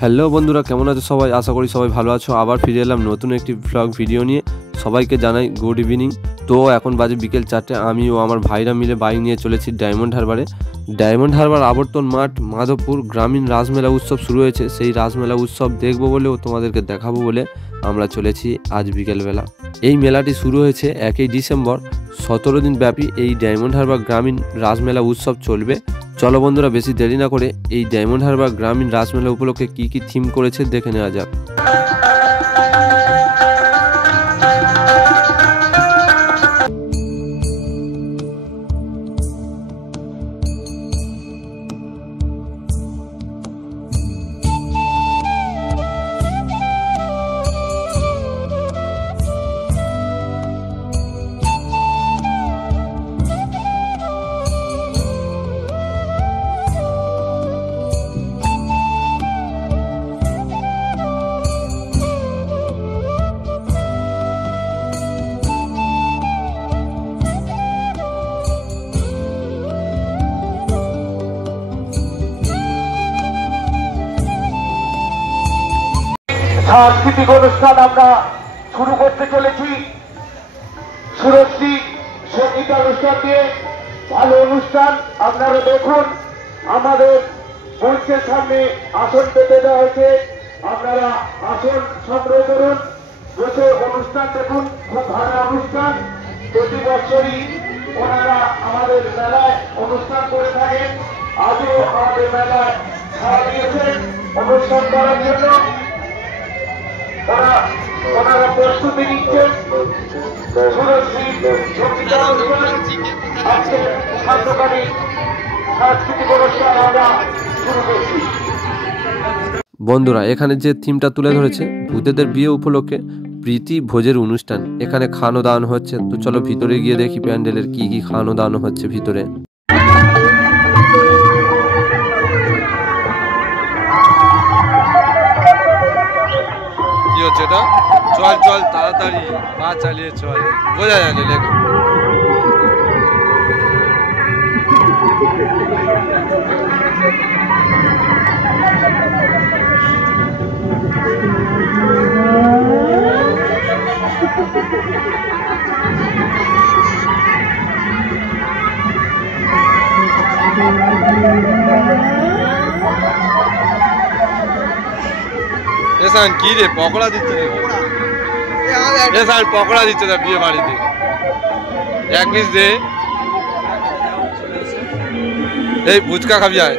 Hello বন্ধুরা, কেমন আছো সবাই? আশা করি সবাই ভালো আছো। আবার ফিরে এলাম নতুন একটি ব্লগ ভিডিও নিয়ে। সবাইকে জানাই গুড ইভিনিং। তো এখন বাজে বিকেল 4টে। আমি ও আমার ভাইরা মিলে বাইক নিয়ে চলেছি ডায়মন্ড হারবারে। ডায়মন্ড হারবার আবর্তন মাঠ মাধবপুর গ্রামীণ রাসমেলা উৎসব শুরু হয়েছে। সেই রাসমেলা উৎসব দেখবো বলে ও তোমাদেরকে দেখাবো বলে আমরা চলেছি আজ বিকেলবেলা। এই মেলাটি শুরু হয়েছে 1 ডিসেম্বর। 17 দিন ব্যাপী এই ডায়মন্ড হারবার গ্রামীণ রাসমেলা উৎসব চলবে। চলো বন্ধুরা, বেশি দেরি না করে এই ডায়মন্ড হারবার গ্রামীণ রাসমেলা উপলক্ষে কি কি থিম করেছে দেখে নেওয়া যাক। সাংস্কৃতিক অনুষ্ঠান আমরা শুরু করতে চলেছি। সুরশ্রী সঙ্গীতানুষ্ঠান দিয়ে ভালো অনুষ্ঠান আপনারা দেখুন। আমাদের মঞ্চের সামনে আসন পেতে দেওয়া হয়েছে, আপনারা আসন সংগ্রহ করুন, বসে অনুষ্ঠান দেখুন। খুব ভালো অনুষ্ঠান, প্রতি বছরই ওনারা আমাদের মেলায় অনুষ্ঠান করে থাকেন। আজও আমাদের মেলায় ছাড়া দিয়েছেন অনুষ্ঠান করার জন্য। ওনারা প্রস্তুতি নিচ্ছেন। আজকে সান্ধ্যকালীন সাংস্কৃতিক অনুষ্ঠান আমরা শুরু করছি। বন্ধুরা, এখানে যে থিমটা তুলে ধরেছে ভূতেদের বিয়ে উপলক্ষে প্রীতি ভোজের অনুষ্ঠান। এখানে খাওয়ানো দাওয়ানো হচ্ছে। তো চলো ভিতরে গিয়ে দেখি প্যান্ডেলের কি কি খাওয়ানো দাওয়ানো হচ্ছে ভিতরে। কি হচ্ছে এটা? চল চল তাড়াতাড়ি পা চালিয়ে চল, বোঝা যায় না লেখা। এসান কি রে পকোড়া দিচ্ছে রে? এসান পকোড়া দিচ্ছে না বিয়ে বাড়িতে। এক পিস দে। এই ফুচকা খাবি আয়।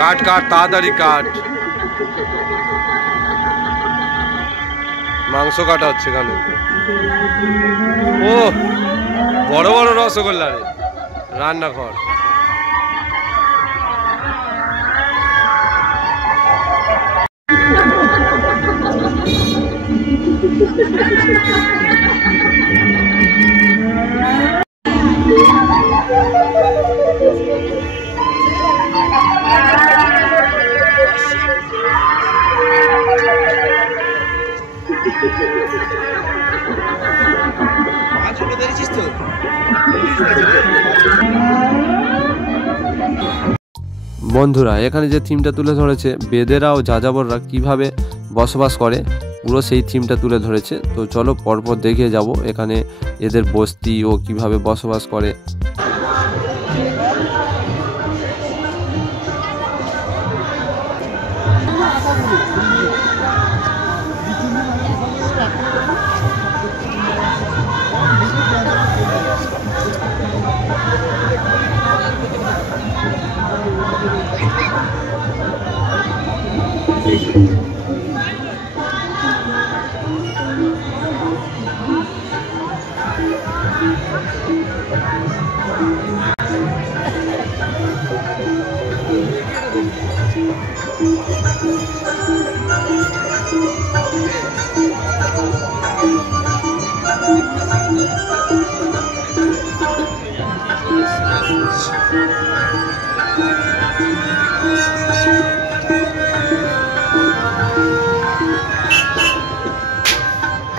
কাট কাট তাড়াতাড়ি কাট। মাংস কাটা হচ্ছে এখানে। ও বড় বড় রসগোল্লা রে, রান্নাঘর। বন্ধুরা, এখানে যে থিমটা তুলে ধরেছে বেদেরা ও যাযাবররা কিভাবে বসবাস করে, পুরো সেই থিমটা তুলে ধরেছে। তো চলো পরপর দেখে যাব এখানে এদের বস্তি ও কিভাবে বসবাস করে।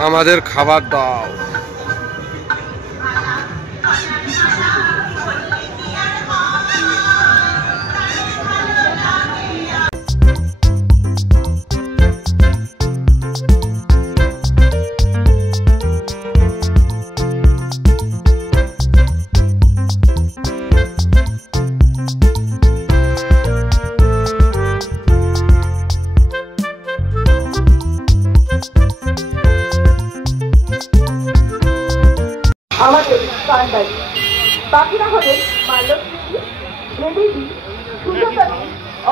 আমাদের খাবার দাও। আমাদের কান্ডারি বাকিরা হলেন মাল্যশ্রী, ভেদেবী, সুজাতাদি,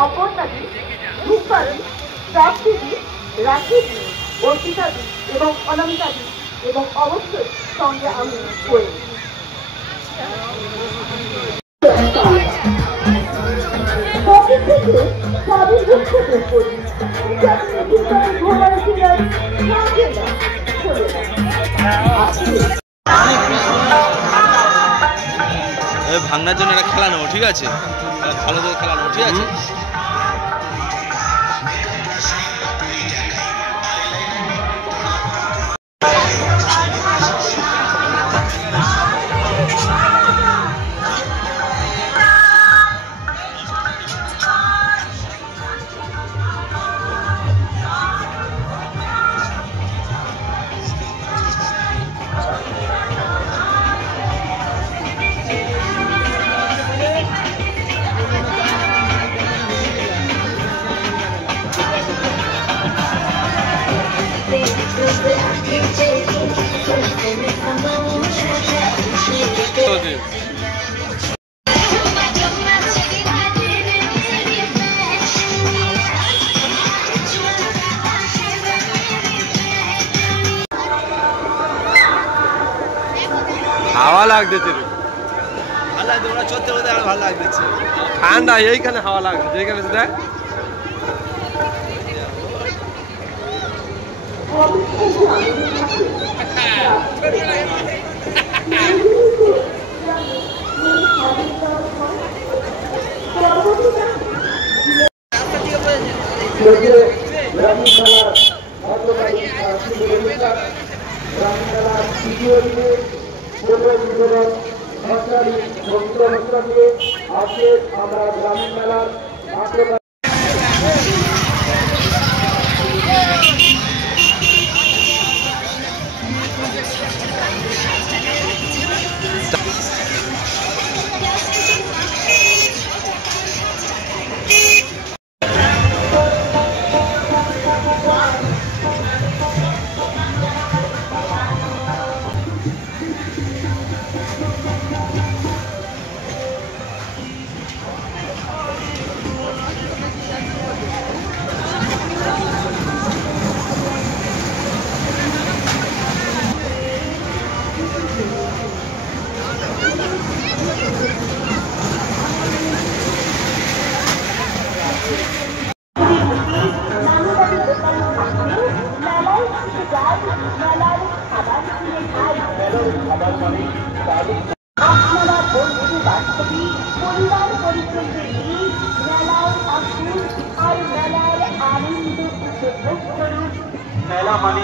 অপর্ণাদি, রূপাদি, প্রাপ্তিদি, রাখিদি, অর্পিতাদি এবং অনামিকাদি এবং অবশ্যই সঙ্গে আমি করি। পকেট থেকে চাবি মুক্ত বের করি, যাতে একেবারে ঘোড়ার ফিরার সঙ্গে না চলে যায়। ভাঙনার জন্য একটা খেলা নেবো, ঠিক আছে? ভালো করে খেলা নেবো, ঠিক আছে? হাওয়া লাগতেছে রে, ভালো লাগছে, ওরা চলতে চলতে আর ভালো লাগতেছে। ঠান্ডা এইখানে হাওয়া লাগতেছে, এইখানে দেখ। আজকে আমরা গ্রামীণ মেলার আপনারা বন্ধু বান্ধবী পরিবার পরিজনদের নিয়ে মেলায় আসুন আর মেলার আনন্দ উপভোগ করুন। মেলা মানে